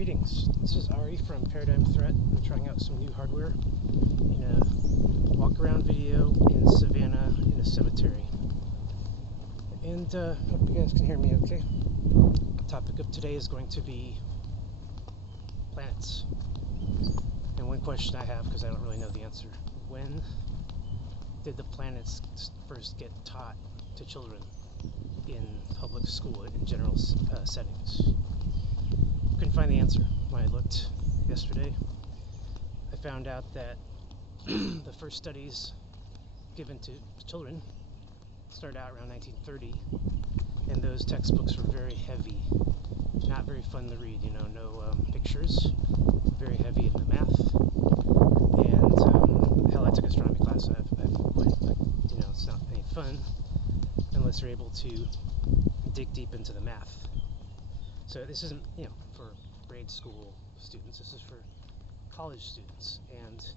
Greetings, this is Ari from Paradigm Threat. I'm trying out some new hardware in a walk-around video in Savannah in a cemetery. And hope you guys can hear me okay. The topic of today is going to be planets. And one question I have, because I don't really know the answer, when did the planets first get taught to children in public school, in general settings? Couldn't find the answer. When I looked yesterday, I found out that the first studies given to children started out around 1930, and those textbooks were very heavy, not very fun to read, you know, no pictures, very heavy in the math, and hell, I took astronomy class, so I've quite, you know, it's not any fun unless you're able to dig deep into the math. So this isn't, you know, for grade school students, this is for college students, and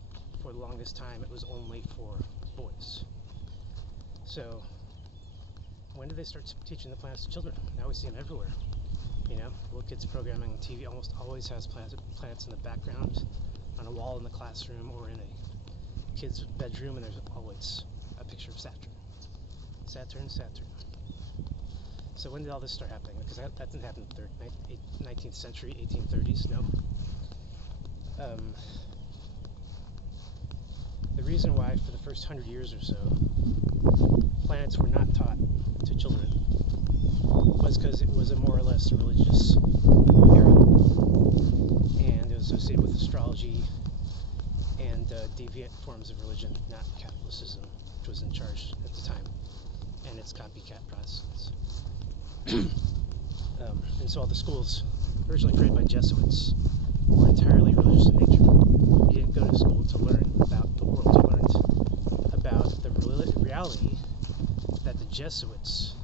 for the longest time it was only for boys. So when did they start teaching the planets to children? Now we see them everywhere. You know, little kids programming on TV almost always has planets in the background, on a wall in the classroom, or in a kid's bedroom, and there's always a picture of Saturn. Saturn, Saturn. So when did all this start happening? Because that didn't happen in the 19th century, 1830s, no. The reason why for the first 100 years or so planets were not taught to children was because it was a more or less religious area, and it was associated with astrology and deviant forms of religion, not Catholicism, which was in charge at the time, and its copycat Protestants. And so all the schools, originally created by Jesuits, were entirely religious in nature. You didn't go to school to learn about the world, you learned about the reality that the Jesuits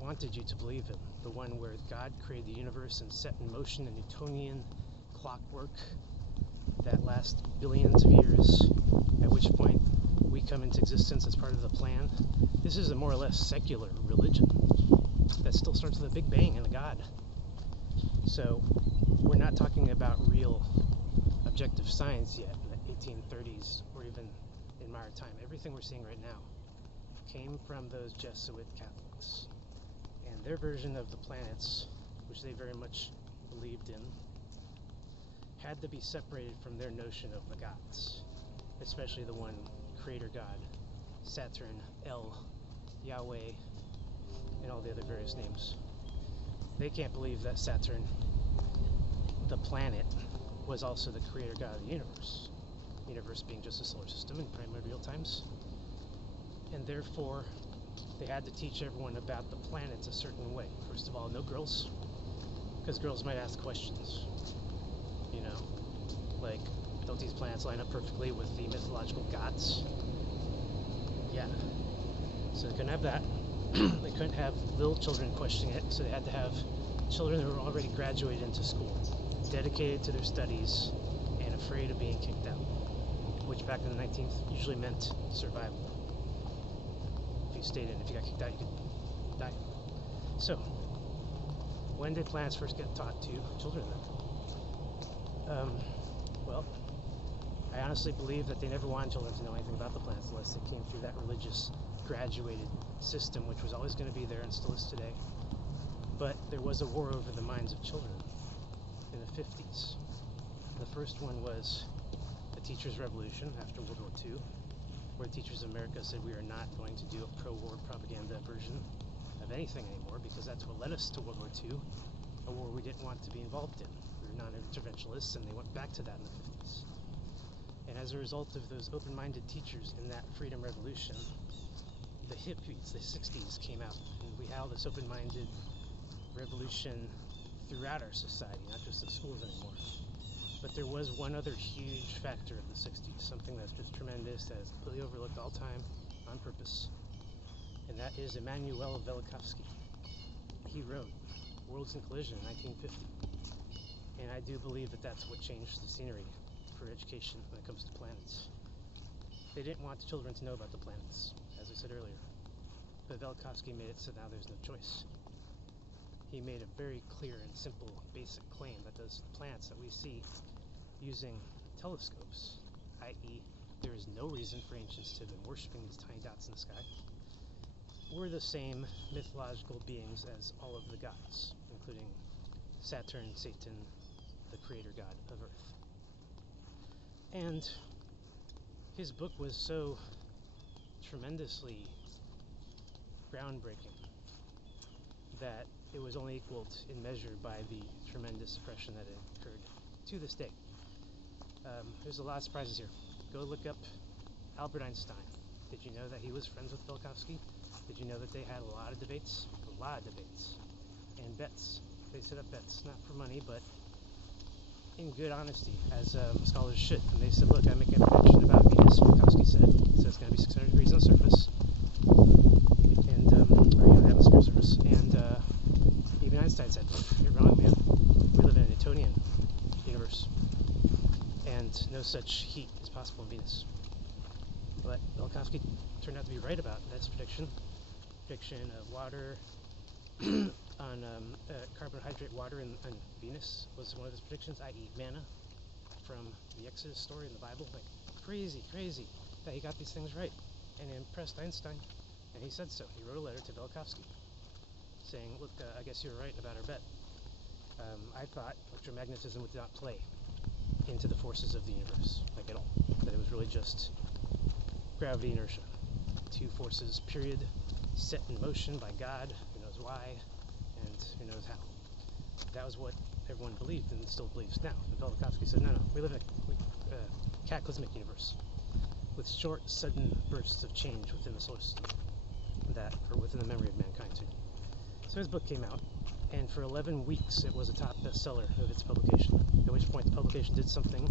wanted you to believe in, the one where God created the universe and set in motion a Newtonian clockwork that lasts billions of years, at which point we come into existence as part of the plan. This is a more or less secular religion that still starts with a Big Bang and a God. So we're not talking about real objective science yet in the 1830s or even in modern time. Everything we're seeing right now came from those Jesuit Catholics. And their version of the planets, which they very much believed in, had to be separated from their notion of the gods, especially the one creator god, Saturn, El, Yahweh, and all the other various names. They can't believe that Saturn, the planet, was also the creator god of the universe. The universe being just a solar system in primordial times. And therefore, they had to teach everyone about the planets a certain way. First of all, no girls, because girls might ask questions. You know, like, don't these planets line up perfectly with the mythological gods? Yeah. So they couldn't have that. They couldn't have little children questioning it, so they had to have children who were already graduated into school, dedicated to their studies, and afraid of being kicked out, which back in the 19th usually meant survival. If you stayed in, if you got kicked out, you could die. So, when did planets first get taught to children then? Well, I honestly believe that they never wanted children to know anything about the planets unless they came through that religious graduated system, which was always going to be there and still is today. But there was a war over the minds of children in the 50s. The first one was the Teachers' Revolution after World War II, where the teachers of America said we are not going to do a pro-war propaganda version of anything anymore, because that's what led us to World War II, a war we didn't want to be involved in. We were non-interventionists, and they went back to that in the 50s. And as a result of those open-minded teachers in that freedom revolution, the hippies, the 60s, came out, and we had all this open-minded revolution throughout our society, not just in schools anymore. But there was one other huge factor of the 60s, something that's just tremendous, that is completely overlooked all time on purpose, and that is Immanuel Velikovsky. He wrote Worlds in Collision in 1950, and I do believe that that's what changed the scenery for education when it comes to planets. They didn't want the children to know about the planets, as I said earlier, but Velikovsky made it so now there's no choice. he made a very clear and simple basic claim that those planets that we see using telescopes, i.e. there is no reason for ancients to have been worshipping these tiny dots in the sky, were the same mythological beings as all of the gods, including Saturn, Satan, the creator god of Earth. And his book was so tremendously groundbreaking that it was only equaled in measure by the tremendous suppression that occurred to this day. There's a lot of surprises here. Go look up Albert Einstein. Did you know that he was friends with Velikovsky? Did you know that they had a lot of debates? A lot of debates. And bets. They set up bets, not for money, but in good honesty, as scholars should. And they said, look, I make a prediction about Venus. Velikovsky said it's going to be 600 degrees on the surface, and or atmosphere surface. And even Einstein said, you're wrong, man. We live in a Newtonian universe, and no such heat is possible in Venus. But Velikovsky turned out to be right about this prediction. Prediction of water on carbohydrate water on Venus was one of his predictions, i.e. manna from the Exodus story in the Bible. Like, crazy that he got these things right. And it impressed Einstein, and he said so. He wrote a letter to Velikovsky saying, look, I guess you were right about our bet. I thought electromagnetism would not play into the forces of the universe, like at all. That it was really just gravity inertia. Two forces, period, set in motion by God, who knows why, and who knows how. That was what everyone believed and still believes now. And Velikovsky said, no, we live in a cataclysmic universe with short, sudden bursts of change within the solar system that are within the memory of mankind too. So his book came out, and for 11 weeks it was a top bestseller of its publication, at which point the publication did something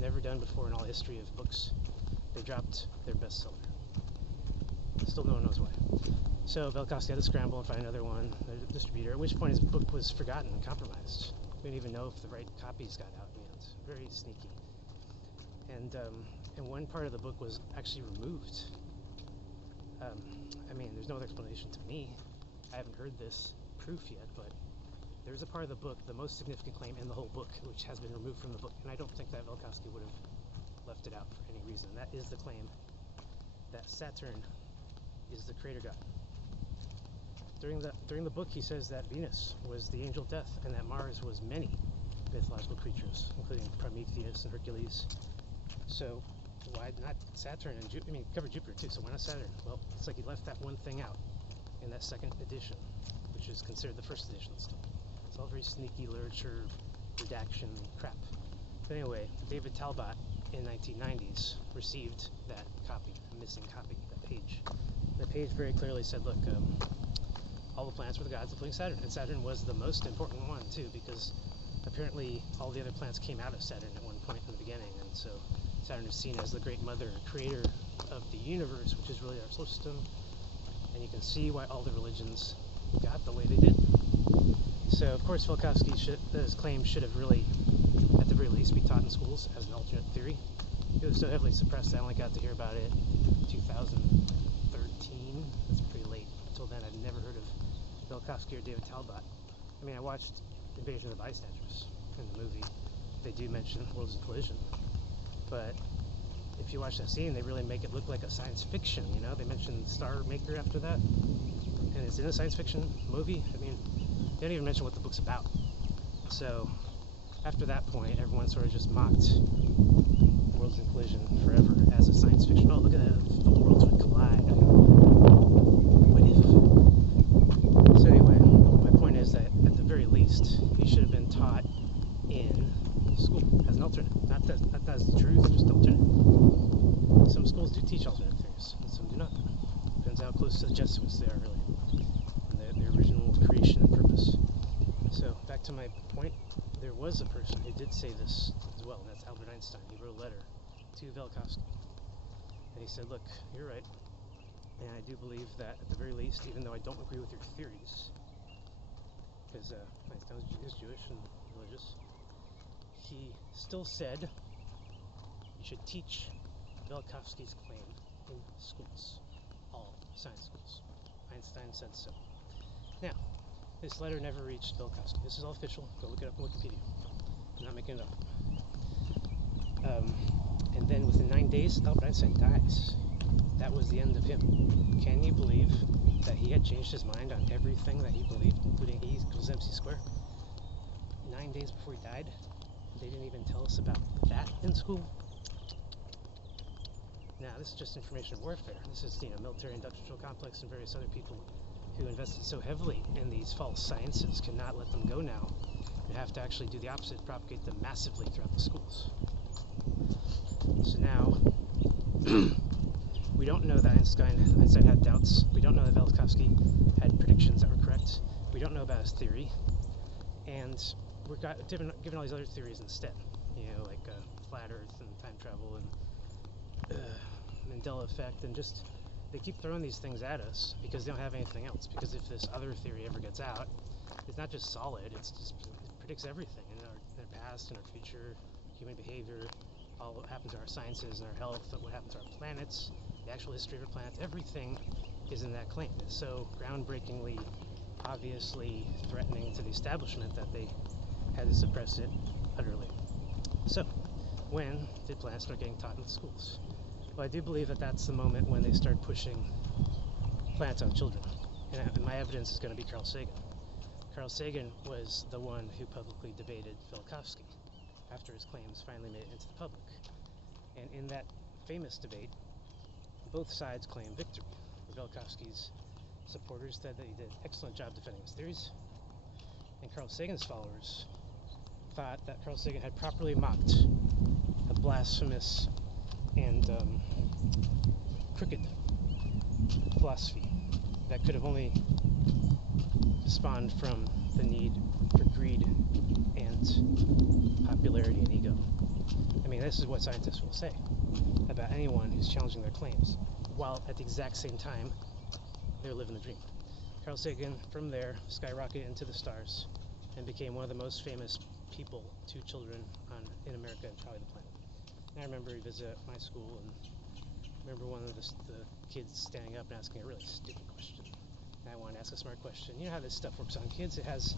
never done before in all history of books. They dropped their bestseller. Still no one knows why. So Velikovsky had to scramble and find another one, a distributor, at which point his book was forgotten and compromised. We didn't even know if the right copies got out in the end. Very sneaky. And one part of the book was actually removed. I mean, there's no other explanation to me. I haven't heard this proof yet, but there's a part of the book, the most significant claim in the whole book, which has been removed from the book, and I don't think that Velikovsky would have left it out for any reason. That is the claim that Saturn is the creator god. During the book, he says that Venus was the angel of death, and that Mars was many mythological creatures, including Prometheus and Hercules. So why not Saturn and Jupiter? I mean, covered Jupiter too, so why not Saturn? Well, it's like he left that one thing out in that second edition, which is considered the first edition still. It's all very sneaky literature, redaction crap. But anyway, David Talbot in 1990s received that copy, a missing copy, that page. The page very clearly said, look, all the planets were the gods, including Saturn. And Saturn was the most important one, too, because apparently all the other planets came out of Saturn at one point in the beginning. And so Saturn is seen as the great mother, creator of the universe, which is really our solar system. And you can see why all the religions got the way they did. So, of course, Velikovsky's claim should have really, at the very least, be taught in schools as an alternate theory. It was so heavily suppressed, I only got to hear about it in 2013. That's pretty late. Until then, I'd never heard of Velikovsky or David Talbot. I mean, I watched Invasion of the Bystanders in the movie. They do mention worlds of collision. But if you watch that scene, they really make it look like a science fiction, you know? They mention Star Maker after that. And it's in a science fiction movie. I mean, they don't even mention what the book's about. So, after that point, everyone sort of just mocked Worlds in Collision forever as a science fiction. Oh, look at that, the worlds would collide. What if? So anyway, my point is that at the very least, he should have been taught in school as an alternate. Not as the truth, just alternate. Some schools do teach alternate theories, and some do not. Depends how close to the Jesuits they are, really, and their original creation and purpose. So, back to my point, there was a person who did say this as well, and that's Albert Einstein. He wrote a letter to Velikovsky, and he said, look, you're right, and I do believe that at the very least, even though I don't agree with your theories, because Einstein is Jewish and religious, he still said you should teach Velikovsky's claim in schools, all science schools. Einstein said so. Now, This letter never reached Velikovsky. This is all official. Go look it up on Wikipedia. I'm not making it up. And then within 9 days, Albert Einstein dies. That was the end of him. Can you believe that he had changed his mind on everything that he believed, including E equals MC squared? 9 days before he died, they didn't even tell us about that in school. Now, this is just information warfare. This is, military industrial complex and various other people who invested so heavily in these false sciences cannot let them go now. You have to actually do the opposite, propagate them massively throughout the schools. So now, we don't know that Einstein had doubts. We don't know that Velikovsky had predictions that were correct. We don't know about his theory. And we're given all these other theories instead. Like flat Earth and time travel and Mandela effect, and just they keep throwing these things at us because they don't have anything else. Because if this other theory ever gets out, it's not just solid, it predicts everything in our past and our future, human behavior, all what happens to our sciences and our health, what happens to our planets, the actual history of our planets. Everything is in that claim. It's so groundbreakingly, obviously threatening to the establishment that they had to suppress it utterly. So, when did planets start getting taught in the schools? Well, I do believe that that's the moment when they start pushing planets on children. And my evidence is going to be Carl Sagan. Carl Sagan was the one who publicly debated Velikovsky after his claims finally made it into the public. And in that famous debate, both sides claimed victory. Velikovsky's supporters said that he did an excellent job defending his theories, and Carl Sagan's followers thought that Carl Sagan had properly mocked a blasphemous and crooked philosophy that could have only spawned from the need for greed and popularity and ego. I mean, this is what scientists will say about anyone who's challenging their claims, while at the exact same time they're living the dream. Carl Sagan, from there, skyrocketed into the stars and became one of the most famous people to children in America and probably the planet. And I remember he visited my school, and remember one of the kids standing up and asking a really stupid question. And I wanted to ask a smart question. You know how this stuff works on kids? It has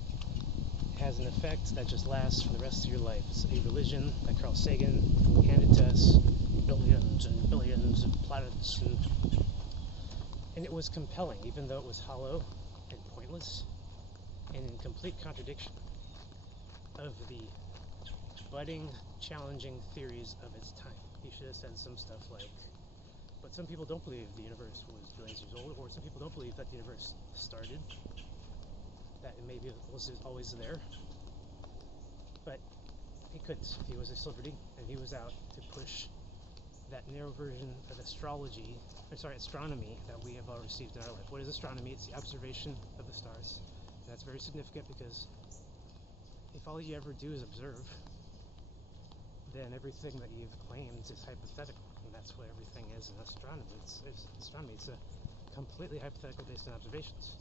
an effect that just lasts for the rest of your life. It's a religion that Carl Sagan handed to us, billions and billions of planets, and it was compelling, even though it was hollow and pointless and in complete contradiction of the budding, challenging theories of its time. He should have said some stuff like, but some people don't believe the universe was billions of years old, or some people don't believe that the universe started, that it maybe was always there. But he couldn't. He was a celebrity, and he was out to push that narrow version of astronomy that we have all received in our life. What is astronomy? It's the observation of the stars. And that's very significant because if all you ever do is observe, then everything that you've claimed is hypothetical. And that's what everything is in astronomy. It's a completely hypothetical based on observations.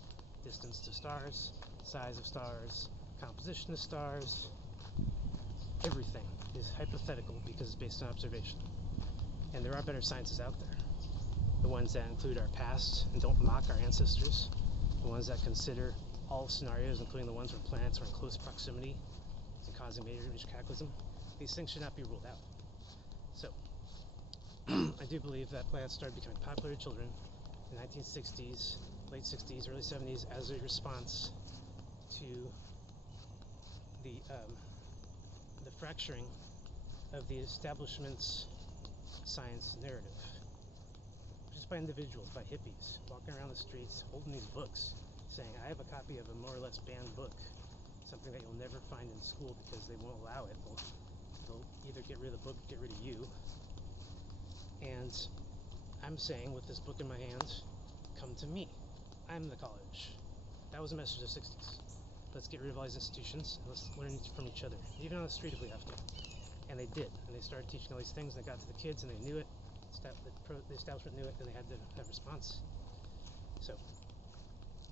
Distance to stars, size of stars, composition of stars, everything is hypothetical because it's based on observation. And there are better sciences out there. The ones that include our past and don't mock our ancestors. The ones that consider all scenarios, including the ones where planets are in close proximity and causing major cataclysm. These things should not be ruled out. So, I do believe that planets started becoming popular to children in the 1960s, late 60s, early 70s as a response to the fracturing of the establishment's science narrative. Just by individuals, by hippies, walking around the streets holding these books, saying, I have a copy of a more or less banned book, something that you'll never find in school because they won't allow it. They'll either get rid of the book, get rid of you. And I'm saying, with this book in my hands, come to me. I'm the college. That was a message of the 60s. Let's get rid of all these institutions, and let's learn from each other, even on the street if we have to. And they did, and they started teaching all these things, and they got to the kids, and they knew it. The establishment knew it, and they had to have a response. So,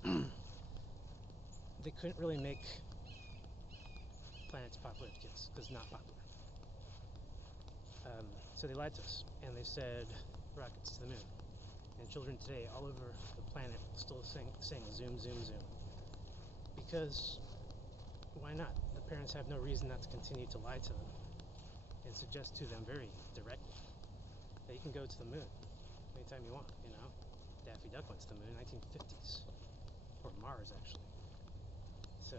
they couldn't really make planets popular to kids, because not popular. So they lied to us, and they said rockets to the moon. And children today, all over the planet, still saying zoom, zoom, zoom. Because why not? The parents have no reason not to continue to lie to them and suggest to them very directly that you can go to the moon anytime you want, you know? Daffy Duck went to the moon in the 1950s, or Mars actually. So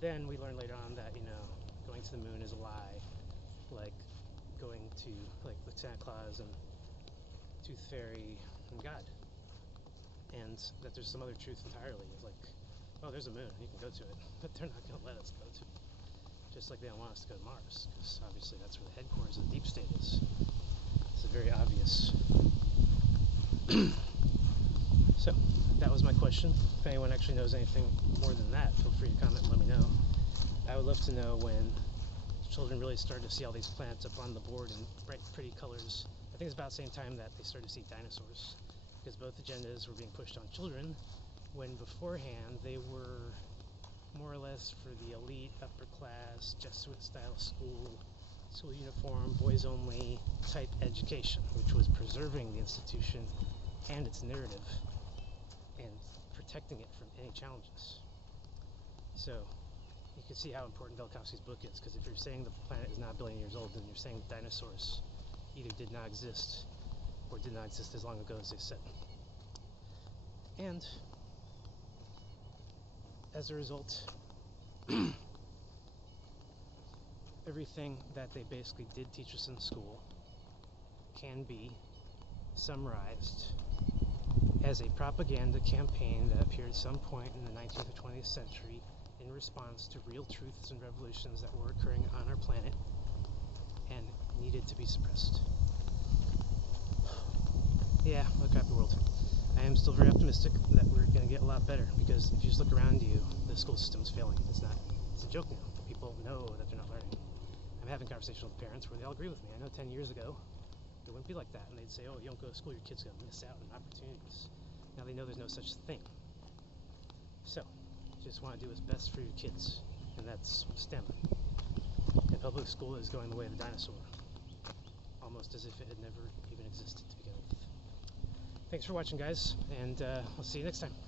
then we learn later on that, you know, going to the moon is a lie, like going to, like with Santa Claus and Tooth Fairy and God, and that there's some other truth entirely. It's like, oh, there's a moon, you can go to it, but they're not going to let us go to it. Just like they don't want us to go to Mars, because obviously that's where the headquarters of the deep state is. It's very obvious. So, that was my question. If anyone actually knows anything more than that, feel free to comment and let me know. I would love to know when children really started to see all these planets up on the board in bright, pretty colors. I think it's about the same time that they started to see dinosaurs, because both agendas were being pushed on children, when beforehand they were more or less for the elite, upper class, Jesuit style school uniform, boys only type education, which was preserving the institution and its narrative and protecting it from any challenges. So you can see how important Velikovsky's book is, because if you're saying the planet is not a billion years old, then you're saying dinosaurs either did not exist or did not exist as long ago as they said. And as a result, everything that they basically did teach us in school can be summarized as a propaganda campaign that appeared at some point in the 19th or 20th century in response to real truths and revolutions that were occurring on our planet and needed to be suppressed. Yeah, what a crappy world. I am still very optimistic that we're going to get a lot better, because if you just look around you, the school system is failing. It's a joke now. People know that they're not learning. I'm having conversations with parents where they all agree with me. I know 10 years ago, it wouldn't be like that, and they'd say, oh, you don't go to school, your kid's going to miss out on opportunities. Now they know there's no such thing. So, you just want to do what's best for your kids, and that's STEM. And public school is going the way of the dinosaur, almost as if it had never even existed to begin with. Thanks for watching, guys, and I'll see you next time.